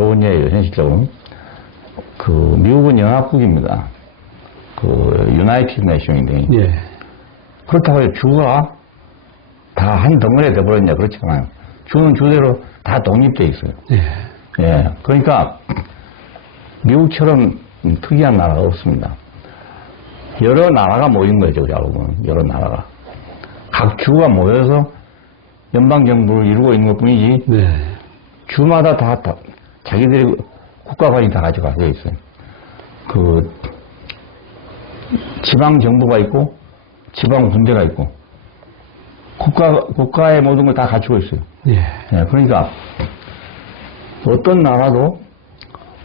좋은 예예요, 현실적으로. 미국은 연합국입니다. 유나이티드 네이션인데. 예. 그렇다고 해서 주가 다 한 덩어리에 돼버렸냐, 그렇잖아요. 주는 주대로 다 독립돼 있어요. 예. 예. 그러니까, 미국처럼 특이한 나라가 없습니다. 여러 나라가 모인 거죠, 알고 보면. 여러 나라가. 각 주가 모여서 연방정부를 이루고 있는 것 뿐이지, 네. 주마다 다 자기들이 국가관이 다 가지고 가져 있어요. 지방정부가 있고, 지방군대가 있고, 국가의 모든 걸 다 갖추고 있어요. 예. 예, 그러니까, 어떤 나라도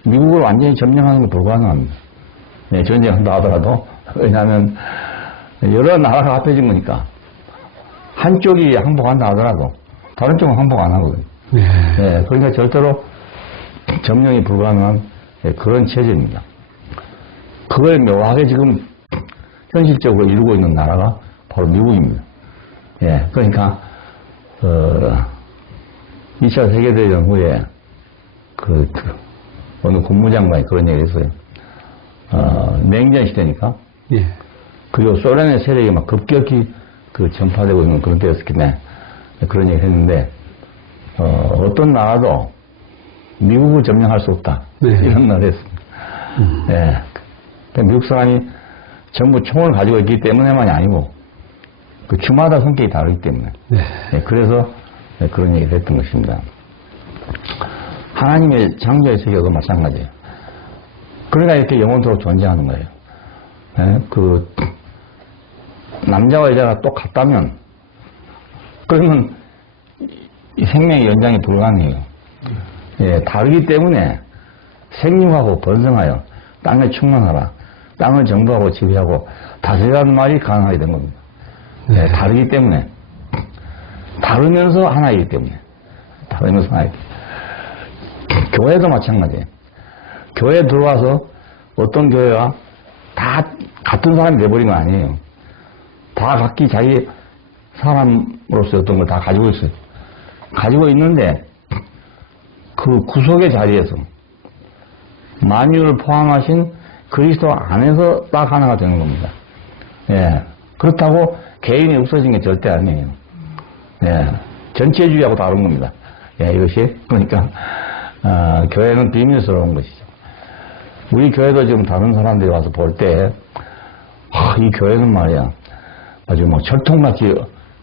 미국을 완전히 점령하는 건 불가능합니다. 예, 전쟁한다 하더라도. 왜냐하면, 여러 나라가 합해진 거니까. 한쪽이 항복한다 하더라도, 다른 쪽은 항복 안 하거든요. 예. 예, 그러니까 절대로 점령이 불가능한 그런 체제입니다. 그걸 묘하게 지금 현실적으로 이루고 있는 나라가 바로 미국입니다. 예, 그러니까, 2차 세계대전 후에 어느 국무장관이 그런 얘기를 했어요. 냉전 시대니까. 예. 그리고 소련의 세력이 막 급격히 전파되고 있는 그런 때였기 때문에 그런 얘기를 했는데, 어떤 나라도 미국을 점령할 수 없다. 네. 이런 말을 했습니다. 예. 미국 사람이 전부 총을 가지고 있기 때문에만이 아니고, 주마다 성격이 다르기 때문에. 네. 예, 그래서 그런 얘기를 했던 것입니다. 하나님의 창조의 세계도 마찬가지예요. 그러니까 이렇게 영원토록 존재하는 거예요. 예, 남자와 여자가 똑같다면, 그러면 이 생명의 연장이 불가능해요. 예, 다르기 때문에 생림하고 번성하여 땅에 충만하라. 땅을 정부하고 지배하고 다스리라는 말이 가능하게 된 겁니다. 예, 다르기 때문에. 다르면서 하나이기 때문에. 다르면서 하나이기 때문에. 교회도 마찬가지예요. 교회에 들어와서 어떤 교회가 다 같은 사람이 돼버린 건 아니에요. 다 각기 자기 사람으로서 어떤 걸 다 가지고 있어요. 가지고 있는데 그 구속의 자리에서 만유를 포함하신 그리스도 안에서 딱 하나가 되는 겁니다. 예. 그렇다고 개인이 없어진 게 절대 아니에요. 예. 전체주의하고 다른 겁니다. 예, 이것이. 그러니까, 교회는 비밀스러운 것이죠. 우리 교회도 지금 다른 사람들이 와서 볼 때, 이 교회는 말이야, 아주 뭐 철통같이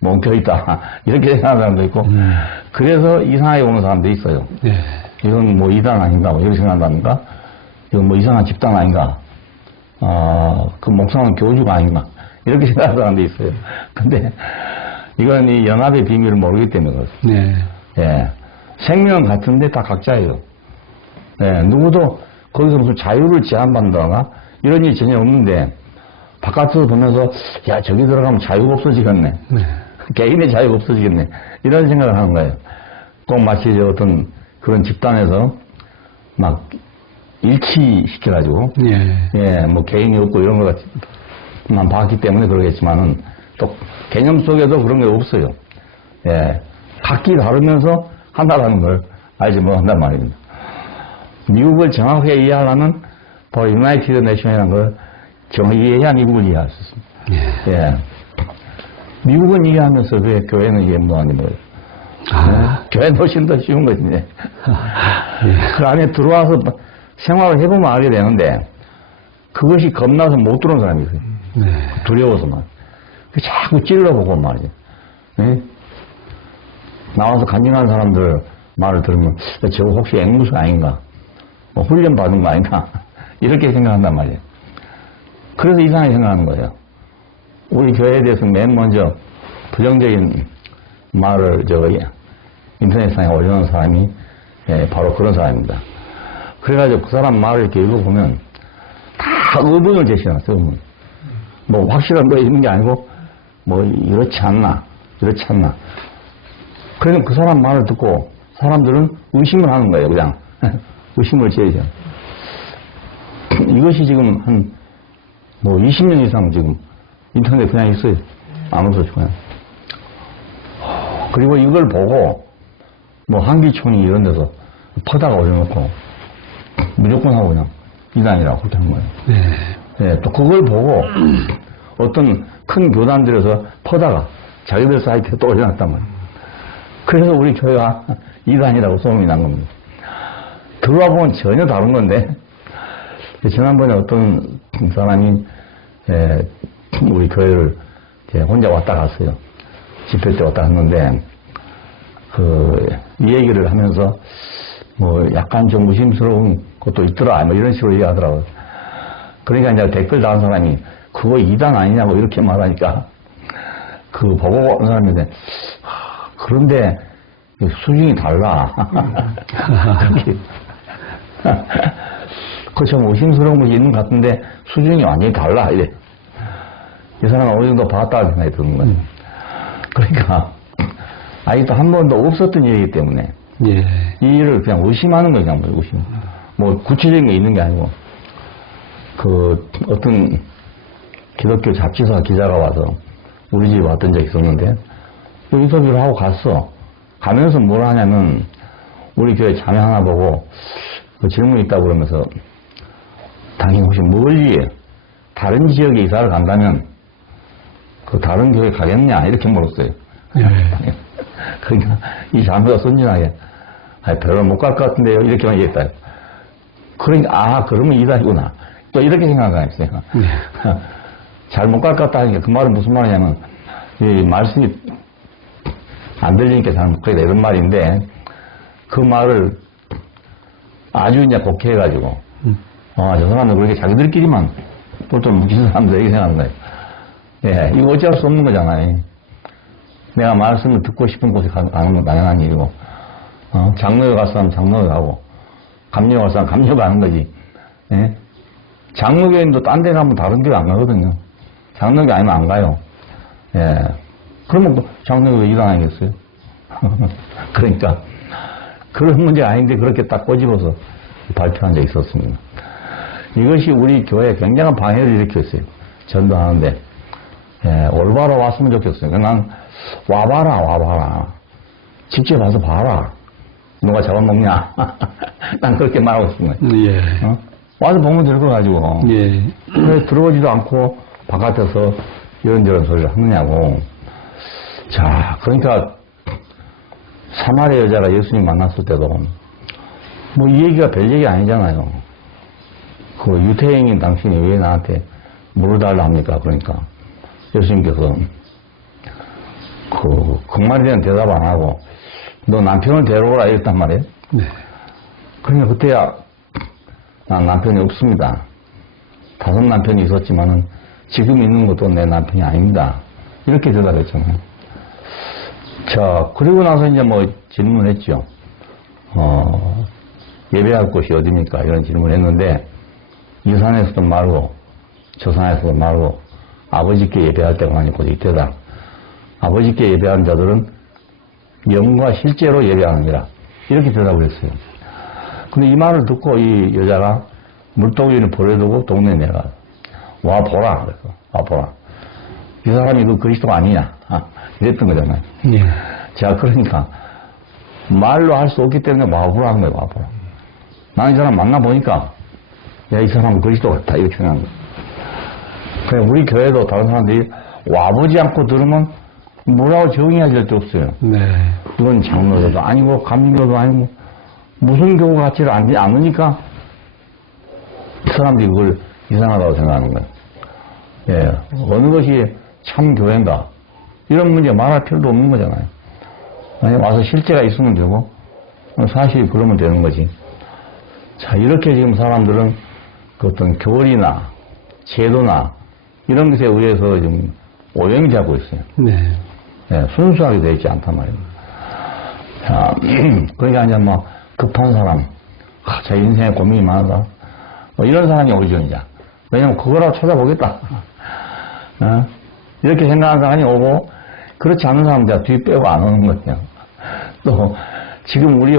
멈춰있다. 이렇게 생각하는 사람도 있고, 그래서 이상하게 보는 사람도 있어요. 예. 이건 뭐 이단 아닌가, 뭐 이렇게 생각한답니까? 이건 뭐 이상한 집단 아닌가? 그 목사는 교주가 아닌가? 이렇게 생각하는 사람도 있어요. 근데 이건 이 연합의 비밀을 모르기 때문에 그렇습니다. 네. 예. 생명은 같은데 다 각자예요. 예. 누구도 거기서 무슨 자유를 제한받는다거나 이런 일이 전혀 없는데 바깥에서 보면서 야, 저기 들어가면 자유가 없어지겠네. 네. 개인의 자유가 없어지겠네. 이런 생각을 하는 거예요. 꼭 마치 어떤 그런 집단에서 막 일치시켜가지고, 예, 뭐 개인이 없고 이런 것만 봤기 때문에 그러겠지만은 또 개념 속에도 그런 게 없어요. 예, 각기 다르면서 하나라는 걸 알지 못한단 말입니다. 미국을 정확하게 이해하려면 바로 유나이티드 네이션이라는 걸 정확히 이해해야 미국을 이해할 수 있습니다. 예. 미국은 이해하면서 왜 교회는 이해 못하는 거예요? 교회는 훨씬 더 쉬운 거지. 그 안에 들어와서 생활을 해보면 알게 되는데 그것이 겁나서 못 들어온 사람이 있어요. 두려워서 말. 자꾸 찔러보고 말이죠. 네? 나와서 간증하는 사람들 말을 들으면 저거 혹시 앵무새 아닌가? 뭐 훈련 받은 거 아닌가? 이렇게 생각한단 말이에요. 그래서 이상하게 생각하는 거예요. 우리 교회에 대해서 맨 먼저 부정적인 말을 인터넷상에 올려놓은 사람이 바로 그런 사람입니다. 그래가지고 그 사람 말을 이렇게 읽어보면 다 의문을 제시해놨어요. 의문. 뭐 확실한 거 있는 게 아니고 뭐 이렇지 않나 그래서 그 사람 말을 듣고 사람들은 의심을 하는 거예요. 그냥 의심을 제시해. 이것이 지금 한 뭐 20년 이상 지금 인터넷에 그냥 있어요. 아무 소식 그냥. 그리고 이걸 보고 뭐 한기총이 이런 데서 퍼다가 올려놓고 무조건 하고 그냥 이단이라고 그렇게 한 거예요. 네, 또 그걸 보고 어떤 큰 교단들에서 퍼다가 자기들 사이트에 또 올려놨단 말이에요. 그래서 우리 교회가 이단이라고 소문이 난 겁니다. 들어와 보면 전혀 다른 건데, 지난번에 어떤 사람이 우리 교회를 혼자 왔다 갔어요. 집회 때 왔다 갔는데, 이 얘기를 하면서 뭐 약간 좀 의심스러운 것도 있더라, 뭐 이런 식으로 얘기하더라고요. 그러니까 이제 댓글 다는 사람이 그거 이단 아니냐고 이렇게 말하니까 그 보고 온 사람인데, 그런데 수준이 달라. 그렇게. 그 좀 의심스러운 것이 있는 것 같은데 수준이 완전히 달라. 이래. 이 사람은 어느 정도 봤다는 생각이 드는 거예요. 그러니까 아직도 한 번도 없었던 일이기 때문에 이 일을 그냥 의심하는 거죠. 그냥 의심. 뭐 구체적인 게 있는 게 아니고 그 어떤 기독교 잡지사 기자가 와서 우리 집에 왔던 적이 있었는데 인터뷰를 하고 갔어. 가면서 뭘 하냐면 우리 교회 자매 하나 보고 그 질문이 있다고 그러면서 당신 혹시 멀리 다른 지역에 이사를 간다면 그 다른 교회 가겠냐 이렇게 물었어요. 그러니까 이 자매가 선진하게 별로 못 갈 것 같은데요 이렇게만 얘기했다. 그러니까 그러면 이단이구나 또 이렇게 생각하겠어요. 잘 못 갈 것 같다 하니까 그 말은 무슨 말이냐면 이 말씀이 안 들리니까 잘 못 가겠다 이런 말인데 그 말을 아주 이제 곡해가지고 저 사람들 그렇게 자기들끼리만 똘똘 뭉치는 사람들 이렇게 생각하는 거예요. 이거 어찌할 수 없는 거잖아요. 내가 말씀을 듣고 싶은 곳에 가는 건 당연한 일이고 장로에 갈 사람 장로에 가고 감리에 갈 사람 감리에 가는 거지. 장로교인도 딴 데 가면 다른 교회 안 가거든요. 장로교 아니면 안 가요. 그러면 장로교 이단 아니겠어요? 그러니까 그런 문제가 아닌데 그렇게 딱 꼬집어서 발표한 적이 있었습니다. 이것이 우리 교회에 굉장한 방해를 일으켰어요. 전도하는데 올바로 왔으면 좋겠어요. 그냥 와봐라. 직접 와서 봐라. 누가 잡아먹냐. 난 그렇게 말하고 싶은 거예요. 와서 보면 될 거 가지고 왜 들어오지도 않고 바깥에서 이런저런 소리를 하느냐고. 자, 그러니까 사마리아 여자가 예수님 만났을 때도 뭐 이 얘기가 별 얘기 아니잖아요. 그 유태인인 당신이 왜 나한테 물을 달라 합니까? 그러니까 예수님께서 그 말에 대한 대답 안 하고 너 남편을 데려오라 이랬단 말이에요. 그러니까 그때야 난 남편이 없습니다. 5 남편이 있었지만은 지금 있는 것도 내 남편이 아닙니다. 이렇게 대답했잖아요. 자, 그리고 나서 이제 뭐 질문했죠. 예배할 곳이 어디입니까? 이런 질문을 했는데, 이 산에서도 말고, 저 산에서도 말고, 아버지께 예배할 때가 많이 곳이 있대다. 아버지께 예배하는 자들은 영과 실제로 예배하느니라. 이렇게 대답을 했어요. 근데 이 말을 듣고 이 여자가 물동이를 버려두고 동네에 내려가. 와보라. 그래서, 와보라. 이 사람이 그 그리스도가 아니냐. 이랬던 거잖아요. 자, 그러니까, 말로 할 수 없기 때문에 와보라 한 거예요, 와보라. 나는 이 사람 만나보니까, 야, 이 사람은 그리스도 같다. 이렇게 생각한 거예요. 그냥 우리 교회도 다른 사람들이 와보지 않고 들으면 뭐라고 정의해야 될 게 없어요. 이건 장로교도 아니고, 감리교도 아니고, 무슨 교가 같지를 않으니까, 사람들이 그걸 이상하다고 생각하는 거예요. 어느 것이 참 교회인가? 이런 문제 말할 필요도 없는 거잖아요. 아니, 와서 실제가 있으면 되고, 사실이 그러면 되는 거지. 자, 이렇게 지금 사람들은 그 어떤 교리나 제도나 이런 것에 의해서 좀 오염이 되고 있어요. 순수하게 되어 있지 않단 말입니다. 자, 그러니까 이제 뭐 급한 사람, 자기 인생에 고민이 많은 사람, 뭐 이런 사람이 오죠, 이제. 왜냐면 그거라도 찾아보겠다. 이렇게 생각하는 사람이 오고, 그렇지 않은 사람들 뒤 빼고 안 오는 거예요. 또, 지금 우리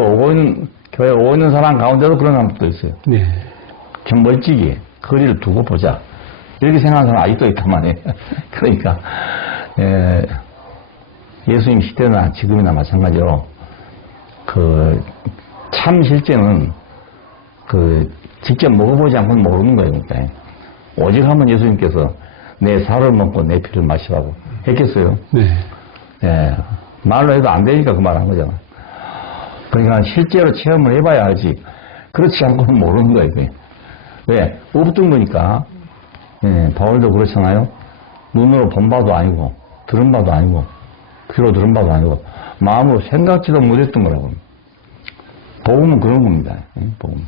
교회에 오고 있는 사람 가운데도 그런 사람도 있어요. 좀 멀찍이 거리를 두고 보자. 이렇게 생각하는 사람 아직도 있단 말이에요. 그러니까, 예수님 시대나 지금이나 마찬가지로, 참 실제는 직접 먹어보지 않고는 모르는 거예요. 그러니까. 오직 한번 예수님께서 내 살을 먹고 내 피를 마시라고 했겠어요? 네. 예. 말로 해도 안 되니까 그 말 한 거잖아. 그러니까 실제로 체험을 해봐야 알지. 그렇지 않고는 모르는 거예요. 그게. 왜? 없던 거니까. 예. 바울도 그렇잖아요. 눈으로 본 바도 아니고, 들은 바도 아니고, 귀로 들은 바도 아니고, 마음으로 생각지도 못했던 거라고. 복음은 그런 겁니다. 복음.